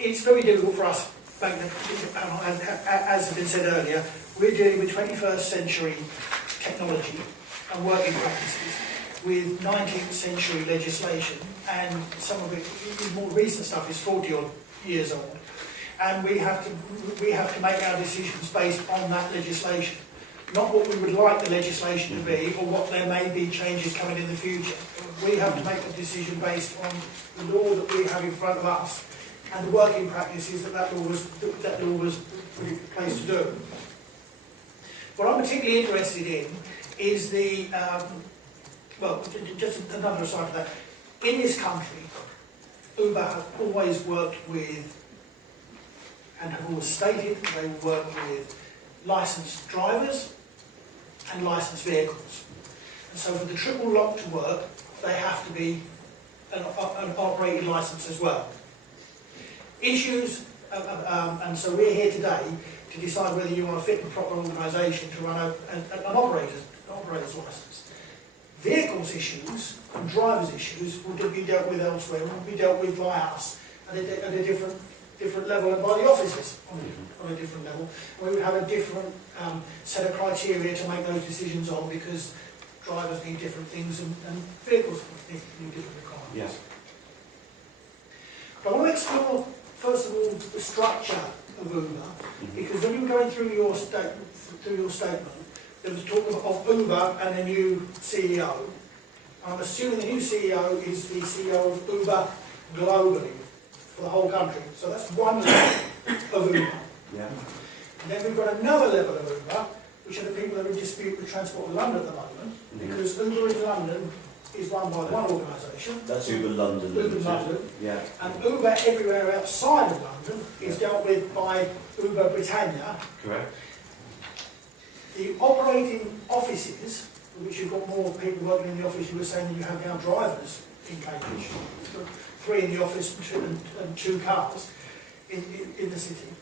it's very difficult for us, as has been said earlier, we're dealing with 21st century technology and working practices with 19th century legislation, and some of it, more recent stuff, is 40 odd years old, and we have to make our decisions based on that legislation, not what we would like the legislation to be, or what there may be changes coming in the future. We have to make a decision based on the law that we have in front of us and the working practices that law was put in place to do. What I'm particularly interested in is the, well, just another aside to that. In this country, Uber have always worked with, and have always stated that they will work with, licensed drivers and licensed vehicles. And so for the triple lock to work, they have to be an operating licence as well. Issues, and so we're here today to decide whether you want a fit and proper organisation to run an operator's licence. Vehicles issues and drivers issues will be dealt with elsewhere, will be dealt with by us at a different level, and by the officers on a different level. We would have a different set of criteria to make those decisions on, because drivers need different things and vehicles need different requirements. Yes. But I want to explore, first of all, the structure of Uber, because when you were going through your statement, there was talk of Uber and a new CEO. I'm assuming the new CEO is the CEO of Uber globally, for the whole country. So that's one level of Uber. Yeah. And then we've got another level of Uber, which are the people that are in dispute with Transport London at the moment, because Uber in London is run by one organisation. That's Uber London. Uber London. Yeah. And Uber everywhere outside of London is dealt with by Uber Britannia. Correct. The operating offices, which you've got more people working in the office, you were saying that you have now drivers in Cambridge. 3 in the office and 2 cars in the city.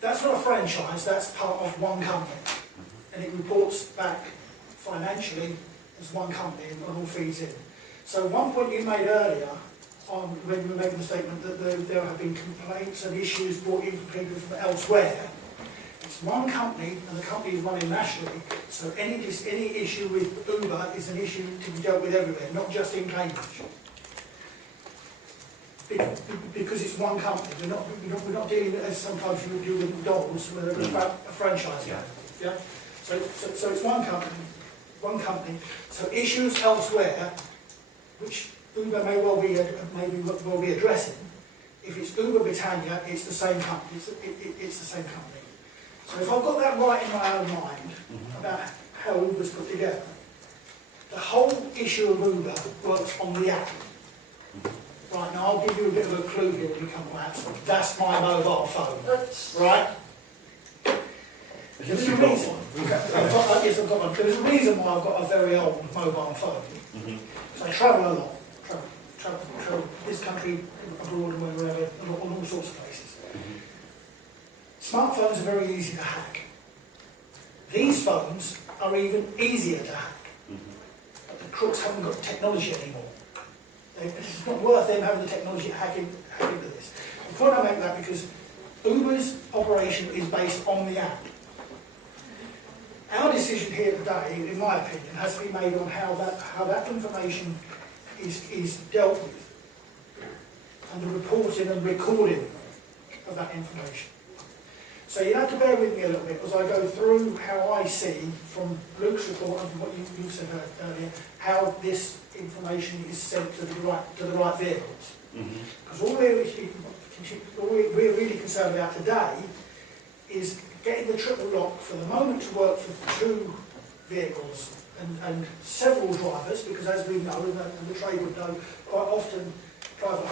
That's not a franchise, that's part of one company. And it reports back financially as one company and all feeds in. So one point you made earlier, when you were making the statement that there have been complaints and issues brought in from people from elsewhere. It's one company, and the company is running nationally, so any issue with Uber is an issue to be dealt with everywhere, not just in Cambridge. Because it's one company, we're not dealing with, as sometimes you would do with McDonald's, where there's a franchise. Yeah. So it's one company. So issues elsewhere, which Uber may well be addressing. If it's Uber Britannia, it's the same company. It's the same company. So if I've got that right in my own mind about how Uber's put together, the whole issue of Uber works on the app. Right, now I'll give you a bit of a clue here when you come to apps. That's my mobile phone. Right? There's a reason. Yes, I've got one. There's a reason why I've got a very old mobile phone. So I travel a lot. Travel this country, abroad, and wherever, on all sorts of places. Smartphones are very easy to hack. These phones are even easier to hack. But the crooks haven't got technology anymore. It's not worth them having the technology to hack into this. The point I make that because Uber's operation is based on the app. Our decision here today, in my opinion, has to be made on how that information is dealt with, and the reporting and recording of that information. So you have to bear with me a little bit as I go through how I see, from Luke's report and from what you said earlier, how this information is sent to the right vehicles. Because all we're really concerned about today is getting the triple lock for the moment to work for 2 vehicles and several drivers, because as we know, and the trade would know, quite often private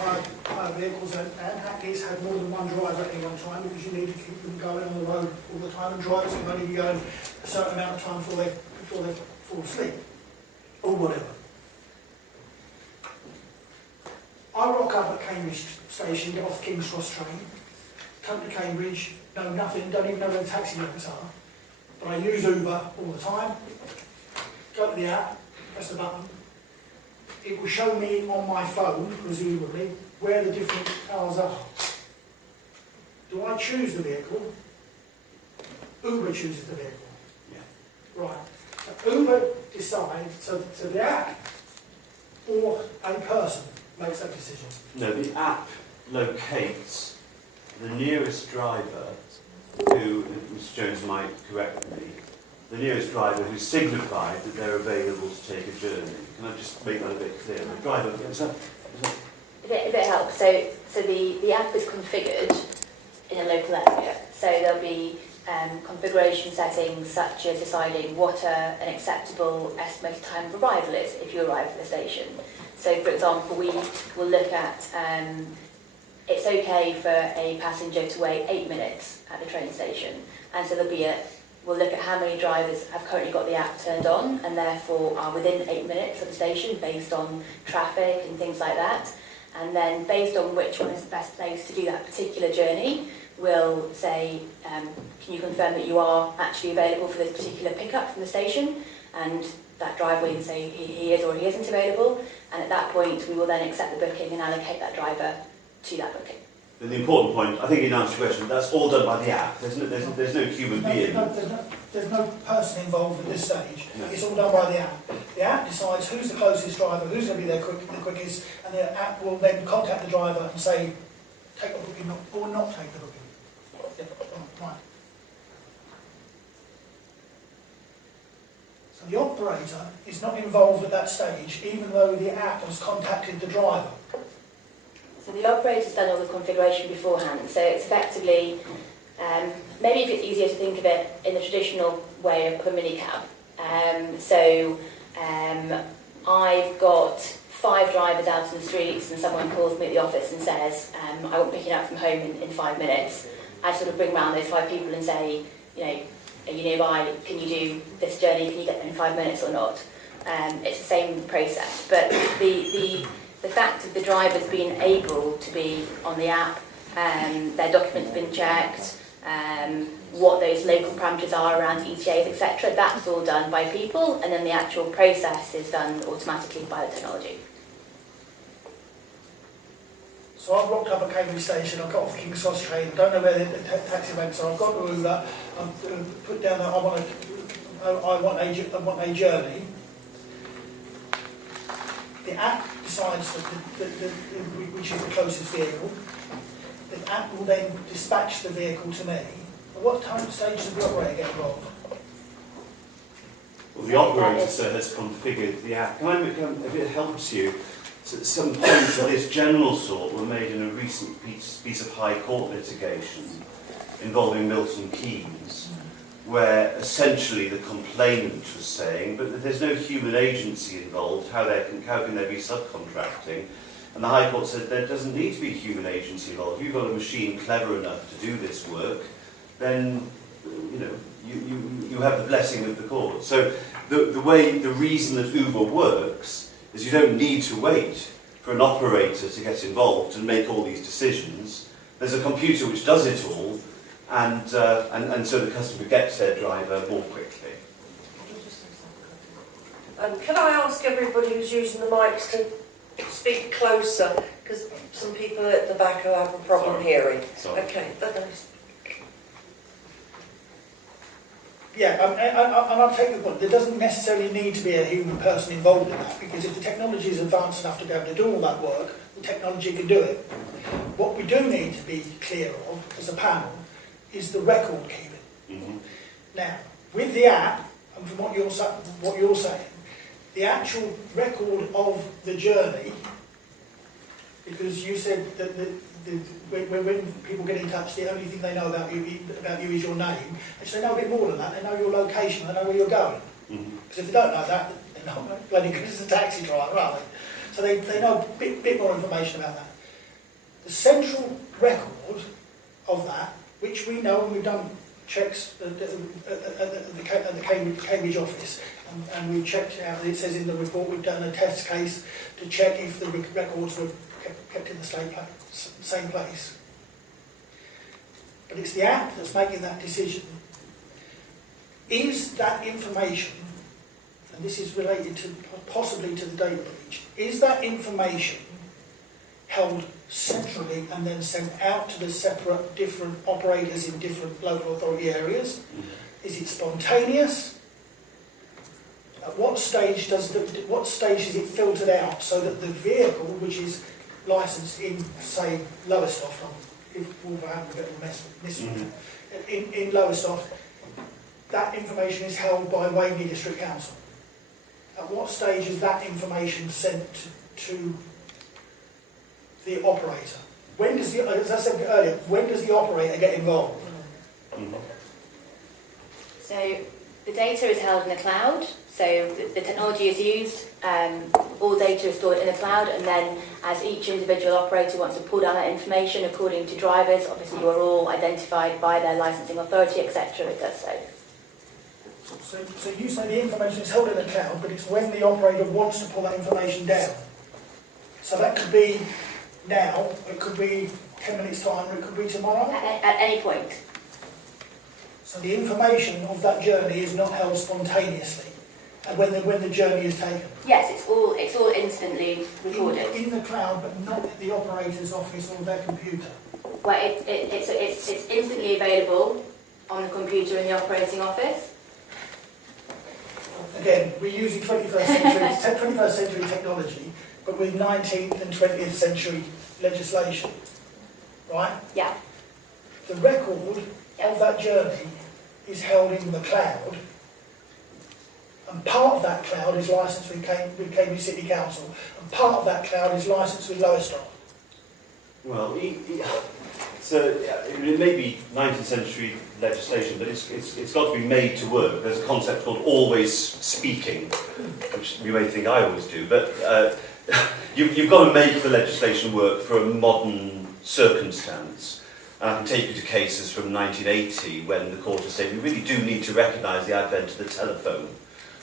hire vehicles and hackneys have more than one driver at any one time, because you need to keep them going on the road all the time, and drivers can only be going a certain amount of time before they fall asleep, or whatever. I rock up at Cambridge station, get off the King's Cross train, come to Cambridge, know nothing, don't even know where the taxi ranks are, but I use Uber all the time. Go to the app, press the button. It will show me on my phone, presumably, where the different cars are. Do I choose the vehicle? Uber chooses the vehicle. Yeah. Right. So Uber decides, so the app or a person makes that decision. No, the app locates the nearest driver who, Mr. Jones might correct me, the nearest driver who signified that they're available to take a journey. Can I just make that a bit clear? The driver, is that If it helps, so the app is configured in a local area. So there'll be configuration settings such as deciding what an acceptable estimated time of arrival is if you arrive at the station. So for example, we will look at it's okay for a passenger to wait 8 minutes at the train station, and so we'll look at how many drivers have currently got the app turned on and therefore are within 8 minutes of the station based on traffic and things like that. And then based on which one is the best place to do that particular journey, we'll say, can you confirm that you are actually available for this particular pickup from the station? And that driver will say he is or he isn't available. And at that point, we will then accept the booking and allocate that driver to that booking. And the important point, I think in answer to your question, that's all done by the app. There's no human being. There's no person involved at this stage. No. It's all done by the app. The app decides who's the closest driver, who's going to be there the quickest, and the app will then contact the driver and say, take the booking or not take the booking. Yeah, right. So the operator is not involved at that stage, even though the app has contacted the driver. So the operator's done all the configuration beforehand, so it's effectively, maybe if it's easier to think of it in the traditional way of a minicab. I've got 5 drivers out in the streets and someone calls me at the office and says, I want picking up from home in 5 minutes. I sort of bring round those 5 people and say, are you nearby? Can you do this journey? Can you get there in 5 minutes or not? It's the same process, but the fact of the drivers being able to be on the app, their documents been checked, what those local parameters are around ETAs, etc., that's all done by people, and then the actual process is done automatically by the technology. So I've rocked up at Cambridge Station, I've got off the King's Cross train, I don't know where the taxi went, so I've got to Uber, I've put down that I want a journey. The app decides which is the closest vehicle. The app will then dispatch the vehicle to me. At what stage does the operator get involved? Well, the operator has configured the app. If it helps you, some points of this general sort were made in a recent piece of High Court litigation involving Milton Keynes, where essentially the complainant was saying, but there's no human agency involved, how can there be subcontracting? And the High Court said there doesn't need to be human agency involved. If you've got a machine clever enough to do this work, then you have the blessing of the court. So the reason that Uber works is you don't need to wait for an operator to get involved and make all these decisions. There's a computer which does it all, and so the customer gets their driver more quickly. Can I ask everybody who's using the mics to speak closer, because some people at the back will have a problem hearing. Sorry. Okay, that is. Yeah, and I'll take the point. There doesn't necessarily need to be a human person involved in that, because if the technology is advanced enough to be able to do all that work, the technology can do it. What we do need to be clear of as a panel is the record keeping. Mm-hmm. Now, with the app, and from what you're saying, the actual record of the journey, because you said that when people get in touch, the only thing they know about you is your name. Actually, they know a bit more than that. They know your location. They know where you're going. Because if they don't know that, they're not bloody good as a taxi driver, are they? So they know a bit more information about that. The central record of that, which we know, and we've done checks at the Cambridge office, and we've checked out, it says in the report, we've done a test case to check if the records were kept in the same place. But it's the app that's making that decision. Is that information, and this is related to possibly to the data breach, is that information held centrally and then sent out to the separate different operators in different local authority areas? Is it spontaneous? At what stage is it filtered out so that the vehicle, which is licensed in, say, Lowestoft, if Wolverhampton get a mess in Lowestoft, that information is held by Waveney District Council? At what stage is that information sent to the operator? When does the, as I said earlier, when does the operator get involved? So the data is held in the cloud, so the technology is used, all data is stored in the cloud, and then as each individual operator wants to pull down that information according to drivers, obviously you are all identified by their licensing authority, etc., it does so. So you say the information is held in the cloud, but it's when the operator wants to pull that information down. So that could be now, it could be 10 minutes time, or it could be tomorrow. At any point. So the information of that journey is not held spontaneously, and when the journey is taken. Yes, it's all instantly recorded. In the cloud, but not at the operator's office or their computer. Well, it's instantly available on the computer in the operating office. Again, we're using 21st century technology, but with 19th and 20th century legislation, right? Yeah. The record of that journey is held in the cloud, and part of that cloud is licensed with Cambridge City Council, and part of that cloud is licensed with Lowestoft. Well, so it may be 19th century legislation, but it's got to be made to work. There's a concept called always speaking, which you may think I always do, but you've got to make the legislation work for a modern circumstance. And I can take you to cases from 1980 when the court has said we really do need to recognise the advent of the telephone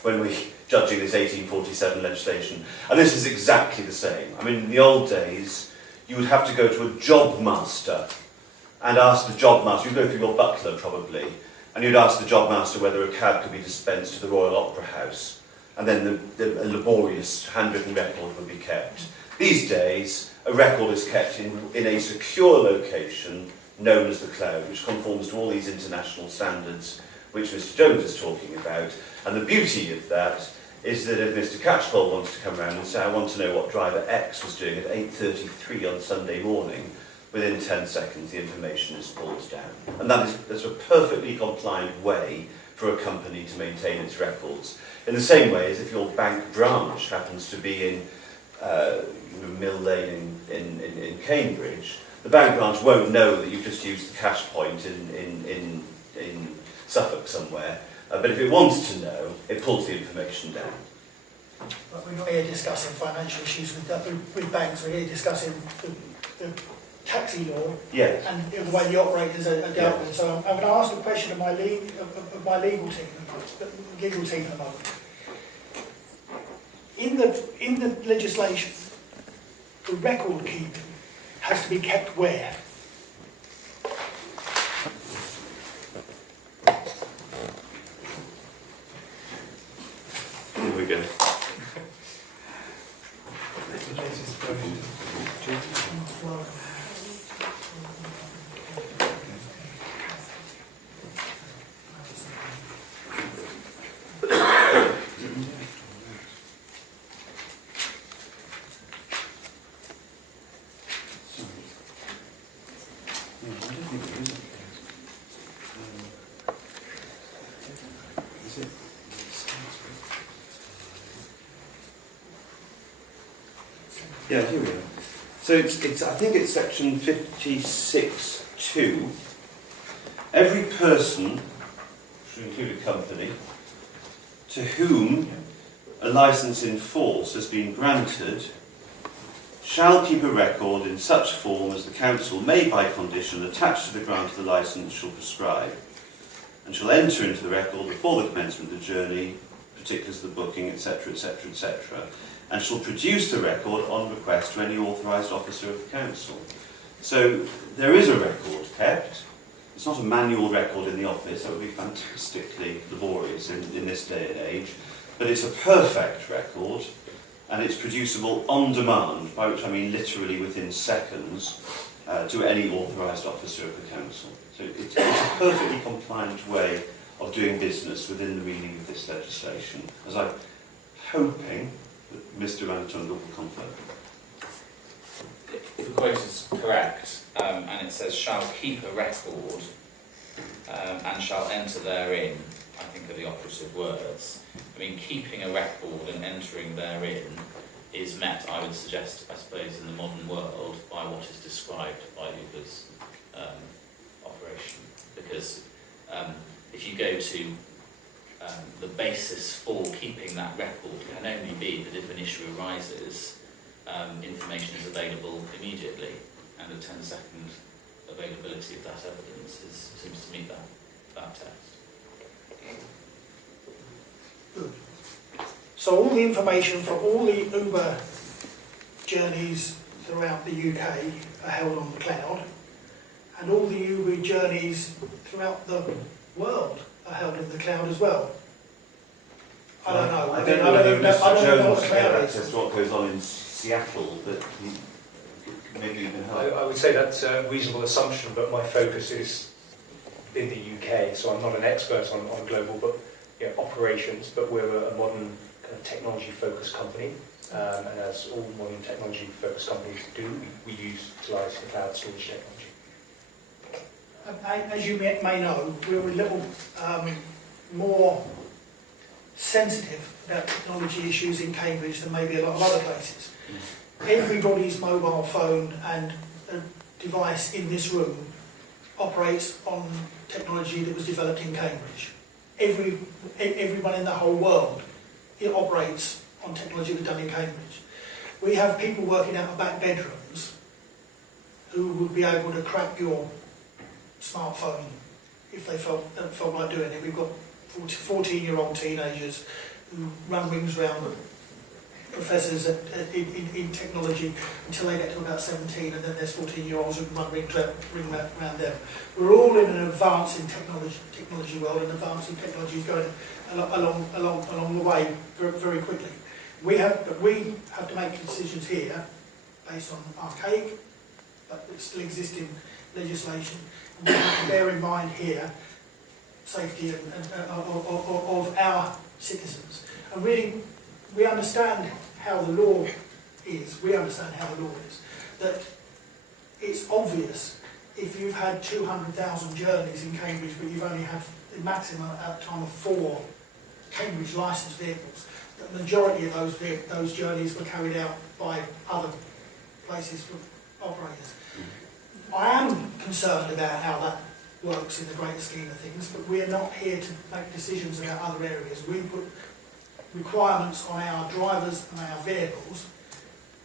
when we're judging this 1847 legislation. And this is exactly the same. I mean, in the old days, you would have to go to a job master and ask the job master, you'd go through your butler probably, and you'd ask the job master whether a cab could be dispensed to the Royal Opera House. And then a laborious handwritten record would be kept. These days, a record is kept in a secure location known as the cloud, which conforms to all these international standards which Mr. Jones is talking about. And the beauty of that is that if Mr. Catchpole wants to come around and say, I want to know what driver X was doing at 8:33 on Sunday morning, within 10 seconds the information is pulled down. And that's a perfectly compliant way for a company to maintain its records. In the same way as if your bank branch happens to be in Mill Lane in Cambridge, the bank branch won't know that you've just used the cash point in Suffolk somewhere, but if it wants to know, it pulls the information down. But we're not here discussing financial issues with banks, we're here discussing the taxi law, Yes. and the way the operators are dealt with. So I'm going to ask a question of my legal team at the moment. In the legislation, the record keeping has to be kept where? Here we go. Yeah, here we are. So it's I think it's section 56(2). Every person, should include a company, to whom a licence in force has been granted, shall keep a record in such form as the council may by condition attached to the grant of the licence shall prescribe, and shall enter into the record before the commencement of the journey, particulars of the booking, etc., etc., etc., and shall produce the record on request to any authorised officer of the council. So there is a record kept. It's not a manual record in the office, that would be fantastically laborious in this day and age, but it's a perfect record, and it's producible on demand, by which I mean literally within seconds, to any authorised officer of the council. So it's a perfectly compliant way of doing business within the meaning of this legislation, as I'm hoping that Mr. Antony will confirm. If the quote is correct, and it says shall keep a record and shall enter therein, I think are the operative words. I mean, keeping a record and entering therein is met, I would suggest, I suppose, in the modern world by what is described by Uber's operation. Because if you go to the basis for keeping that record can only be that if an issue arises, information is available immediately, and a 10-second availability of that evidence seems to meet that test. Good. So all the information for all the Uber journeys throughout the UK are held on the cloud, and all the Uber journeys throughout the world are held in the cloud as well. I don't know. I don't know whether Mr. Jones what can cloud access is. to what goes on in Seattle, but maybe you can help. I would say that's a reasonable assumption, but my focus is in the UK, so I'm not an expert on global operations, but we're a modern kind of technology-focused company, and as all modern technology-focused companies do, we utilise the cloud storage technology. As you may know, we're a little more sensitive about technology issues in Cambridge than maybe a lot of other places. Everybody's mobile phone and device in this room operates on technology that was developed in Cambridge. Everyone in the whole world, it operates on technology that was done in Cambridge. We have people working out of back bedrooms who would be able to crack your smartphone if they felt like doing it. We've got 14-year-old teenagers who run rings around professors in technology until they get to about 17, and then there's 14-year-olds who run rings around them. We're all in an advance in technology world, and advancing technology is going along the way very, very quickly. We have to make decisions here based on archaic but still existing legislation, and we have to bear in mind here safety of our citizens. And really, we understand how the law is. We understand how the law is. That it's obvious if you've had 200,000 journeys in Cambridge, but you've only had the maximum time of 4 Cambridge licensed vehicles, that the majority of those journeys were carried out by other places for operators. I am concerned about how that works in the greater scheme of things, but we're not here to make decisions about other areas. We put requirements on our drivers and our vehicles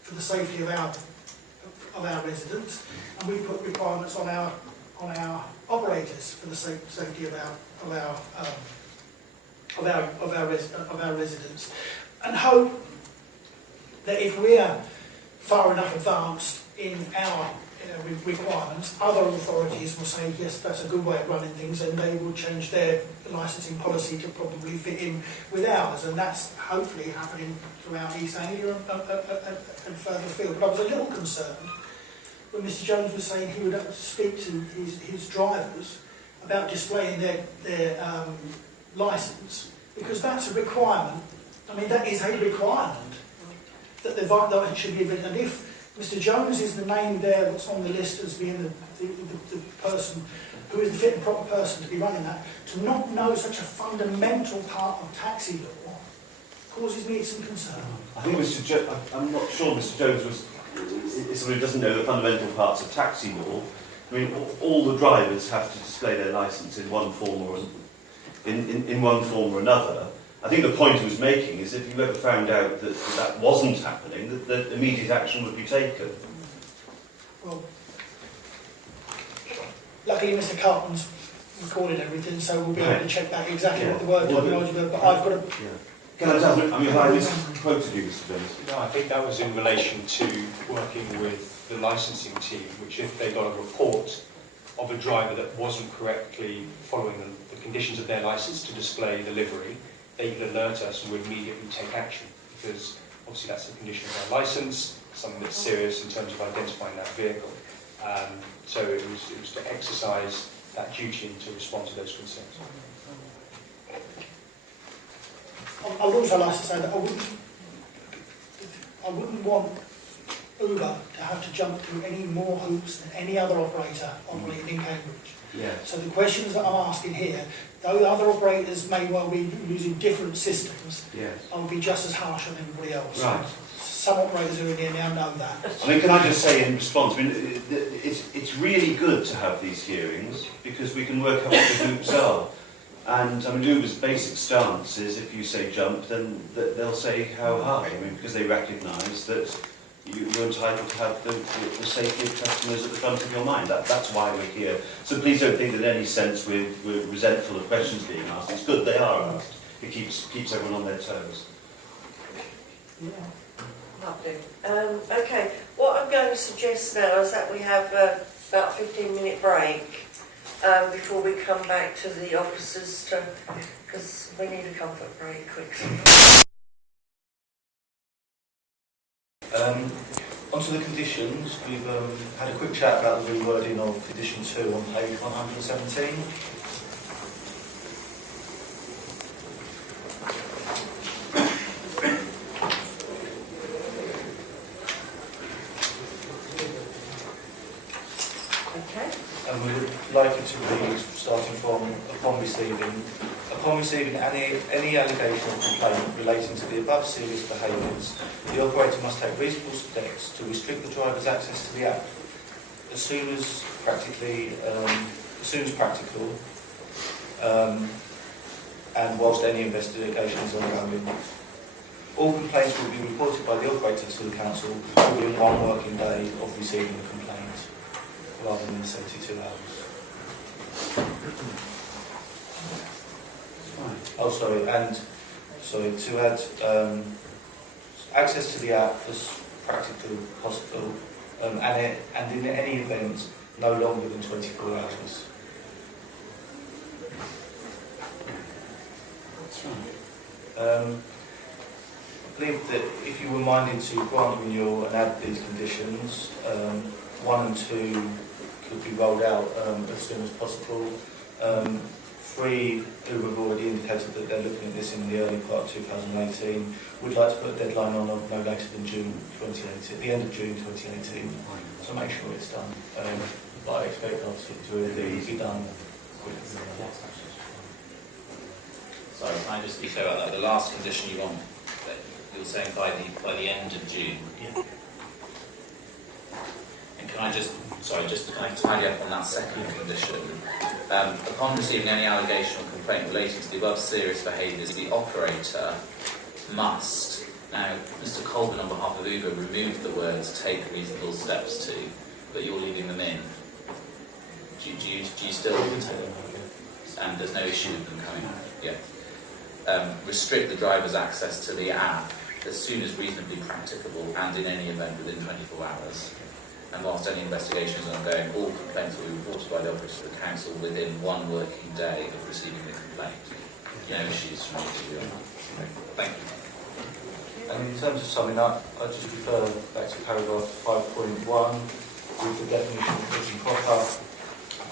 for the safety of our residents, and we put requirements on our operators for the safety of our residents, and hope that if we are far enough advanced in our requirements, other authorities will say, yes, that's a good way of running things, and they will change their licensing policy to probably fit in with ours, and that's hopefully happening throughout East Anglia and further afield. But I was a little concerned when Mr. Jones was saying he would have to speak to his drivers about displaying their licence, because that's a requirement. I mean, that is a requirement that the licence should be given, and if Mr. Jones is the name there that's on the list as being the person who is the fit and proper person to be running that, to not know such a fundamental part of taxi law causes me some concern. I think I'm not sure Mr. Jones is somebody who doesn't know the fundamental parts of taxi law. I mean, all the drivers have to display their licence in one form or in one form or another. I think the point he was making is if you ever found out that wasn't happening, that immediate action would be taken. Well, luckily Mr. Carpen's recorded everything, so we'll be able to check back exactly what the word terminology was, but I've got to... Can I just ask, I mean, have I misquoted you, Mr. Jones? No, I think that was in relation to working with the licensing team, which if they got a report of a driver that wasn't correctly following the conditions of their licence to display the livery, they could alert us and would immediately take action, because Obviously that's a condition of our licence, something that's serious in terms of identifying that vehicle. So it was to exercise that duty and to respond to those concerns. I would also like to say that I wouldn't want Uber to have to jump through any more hoops than any other operator operating in Cambridge. Yes. So the questions that I'm asking here, though other operators may well be using different systems, Yes. I will be just as harsh on everybody else. Right. Some operators who are in here now know that. I mean, can I just say in response, I mean, it's really good to have these hearings because we can work out what the hoops are. And I mean, Uber's basic stance is if you say jump, then they'll say how high. I mean, because they recognise that you're entitled to have the safety of customers at the front of your mind. That's why we're here. So please don't think that in any sense we're resentful of questions being asked. It's good they are asked. It keeps everyone on their toes. Yeah. Lovely. Okay, what I'm going to suggest now is that we have about a 15-minute break before we come back to the officers, because we need a comfort break quickly. Onto the conditions, we've had a quick chat about the rewording of condition 2 on page 117. Okay. And we would like it to read, starting from upon receiving any allegation or complaint relating to the above serious behaviours, the operator must take reasonable steps to restrict the driver's access to the app as soon as practical, and whilst any investigation is ongoing. All complaints will be reported by the operator to the council within 1 working day of receiving the complaint, rather than 72 hours. Oh, sorry, and to add access to the app as practically possible, and in any event, no longer than 24 hours. That's right. I believe that if you were minded to grant renewal and add these conditions, 1 and 2 could be rolled out as soon as possible. 3, who have already indicated that they're looking at this in the early part of 2018, would like to put a deadline on no later than June 2018, the end of June 2018, so make sure it's done. But I expect obviously to be done quickly. Sorry, can I just be clear about that? The last condition you want, you're saying by the end of June. Yeah. And can I tidy up on that second condition? Upon receiving any allegation or complaint relating to the above serious behaviours, the operator must. Now, Mr. Colvin, on behalf of Uber, removed the words "take reasonable steps to," but you're leaving them in. Do you still? And there's no issue with them coming out. Yeah. Restrict the driver's access to the app as soon as reasonably practicable and in any event within 24 hours. And whilst any investigation is ongoing, all complaints will be reported by the operator to the council within 1 working day of receiving the complaint. No issues from you on that. Thank you. And in terms of summing up, I just refer back to paragraph 5.1 with the definition of fit and proper.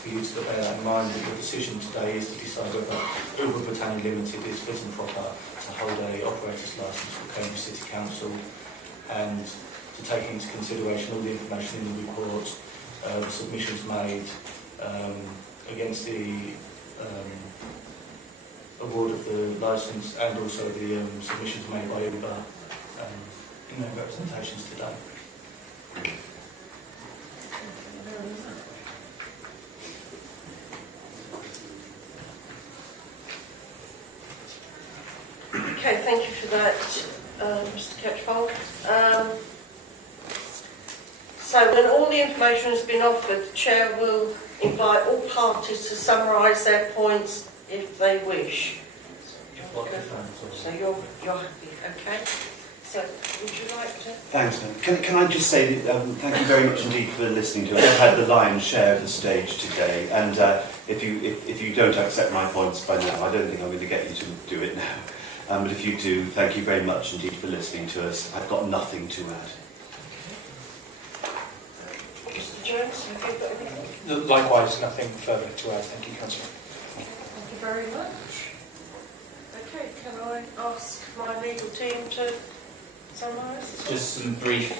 For you to bear that in mind, that your decision today is to decide whether Uber Britannia Limited is fit and proper to hold a operator's licence for Cambridge City Council, and to take into consideration all the information in the report, the submissions made against the award of the licence, and also the submissions made by Uber in their representations today. Okay, thank you for that, Mr. Catchpole. So when all the information has been offered, the Chair will invite all parties to summarise their points if they wish. Okay. So you're happy, okay? So would you like to? Thanks, Dan. Can I just say thank you very much indeed for listening to us. I've had the lion's share of the stage today, and if you don't accept my points by now, I don't think I'm going to get you to do it now. But if you do, thank you very much indeed for listening to us. I've got nothing to add. Mr Jones, have you got anything? Likewise, nothing further to add. Thank you, Councillor. Thank you very much. Okay, can I ask my legal team to summarise? Just some brief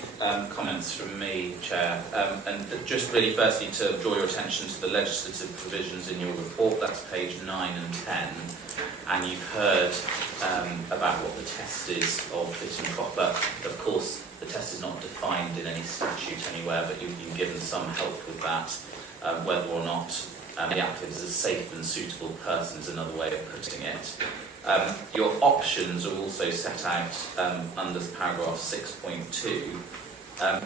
comments from me, Chair, and just really firstly to draw your attention to the legislative provisions in your report. That's page 9 and 10, and you've heard about what the test is of fit and proper. Of course, the test is not defined in any statute anywhere, but you've been given some help with that, whether or not the applicant is a safe and suitable person is another way of putting it. Your options are also set out under paragraph 6.2.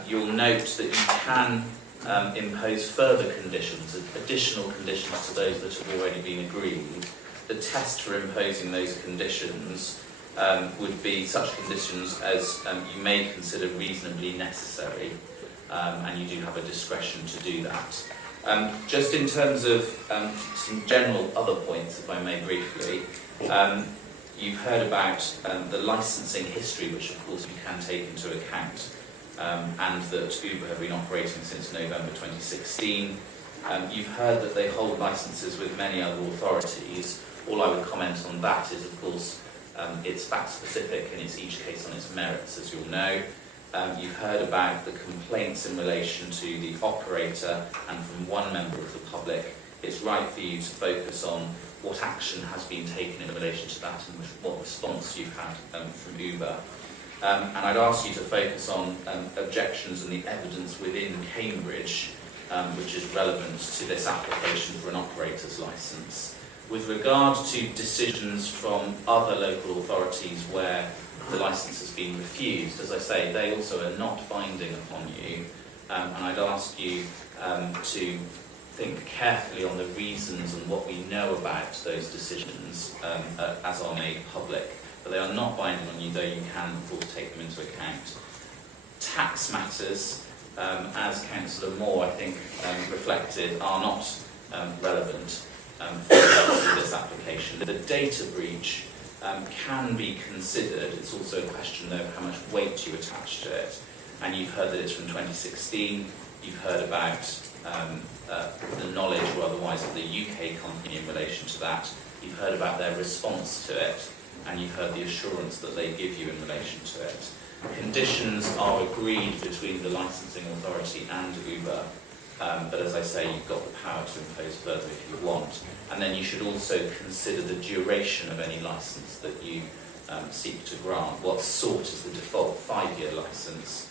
You'll note that you can impose further conditions, additional conditions to those that have already been agreed. The test for imposing those conditions would be such conditions as you may consider reasonably necessary, and you do have a discretion to do that. Just in terms of some general other points, if I may briefly, you've heard about the licensing history, which of course you can take into account, and that Uber have been operating since November 2016. You've heard that they hold licenses with many other authorities. All I would comment on that is, of course, it's fact specific and it's each case on its merits, as you'll know. You've heard about the complaints in relation to the operator and from one member of the public. It's right for you to focus on what action has been taken in relation to that and what response you've had from Uber. And I'd ask you to focus on objections and the evidence within Cambridge, which is relevant to this application for an operator's licence. With regard to decisions from other local authorities where the licence has been refused, as I say, they also are not binding upon you, and I'd ask you to think carefully on the reasons and what we know about those decisions as are made public. But they are not binding on you, though you can, of course, take them into account. Tax matters, as Councillor Moore, I think, reflected, are not relevant for this application. The data breach can be considered. It's also a question, though, of how much weight you attach to it. And you've heard that it's from 2016. You've heard about the knowledge or otherwise of the UK company in relation to that. You've heard about their response to it, and you've heard the assurance that they give you in relation to it. Conditions are agreed between the licensing authority and Uber, but as I say, you've got the power to impose further if you want. And then you should also consider the duration of any licence that you seek to grant. What's sought is the default 5-year licence.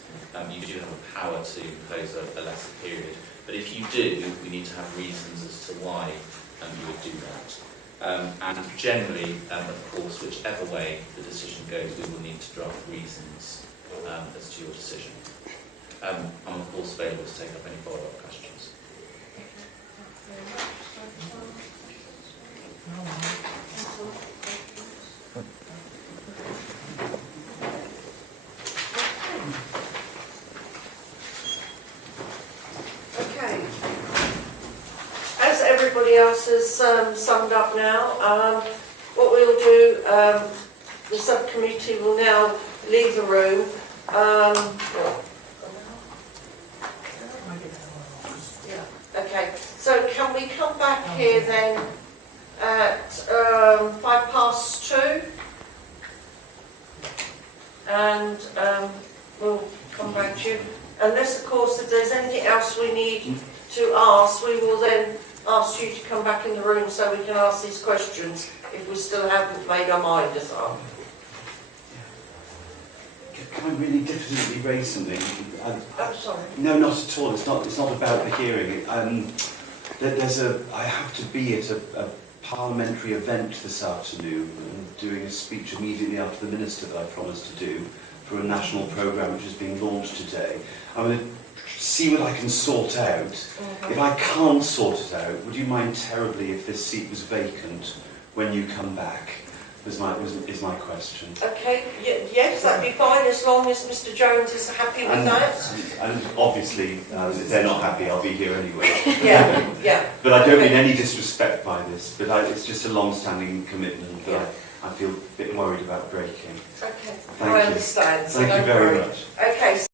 You do have a power to impose a lesser period. But if you do, we need to have reasons as to why you would do that. And generally, of course, whichever way the decision goes, we will need to draft reasons as to your decision. I'm of course available to take up any follow-up questions. Okay. As everybody else has summed up now, what we'll do, the subcommittee will now leave the room. Okay, so can we come back here then at 2:05? And we'll come back to you. Unless, of course, if there's anything else we need to ask, we will then ask you to come back in the room so we can ask these questions if we still haven't made our mind up. Can I really diffidently raise something? I'm sorry. No, not at all. It's not about the hearing. I have to be at a parliamentary event this afternoon and doing a speech immediately after the minister that I promised to do for a national programme which is being launched today. I'm going to see what I can sort out. If I can't sort it out, would you mind terribly if this seat was vacant when you come back? Is my question. Okay, yes, that'd be fine as long as Mr. Jones is happy with that. And obviously, if they're not happy, I'll be here anyway. Yeah. But I don't mean any disrespect by this, but it's just a long-standing commitment that I feel a bit worried about breaking. Okay, Thank I you. understand. So Thank you don't very worry. much. Okay,